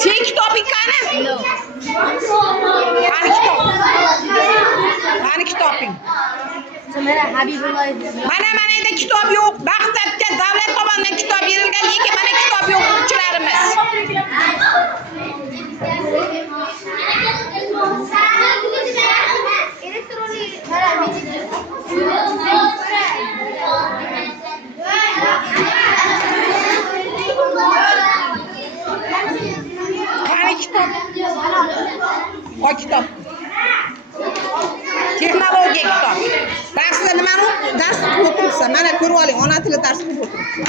Sen kitobing qani? Qani kitob? Qani kitobing? Mana endi kitob yo'q. Maqsadga davlat tomonidan kitob berilgan, lekin mana kitob yo'q o'quvchilarimiz. Qani kitob? Qo'y kitob. Texnologiya kitob. Darsda nimani dars o'qib o'tiribsan? Mana ko'rib oling, ona tili darsi o'qib o'tiribsan.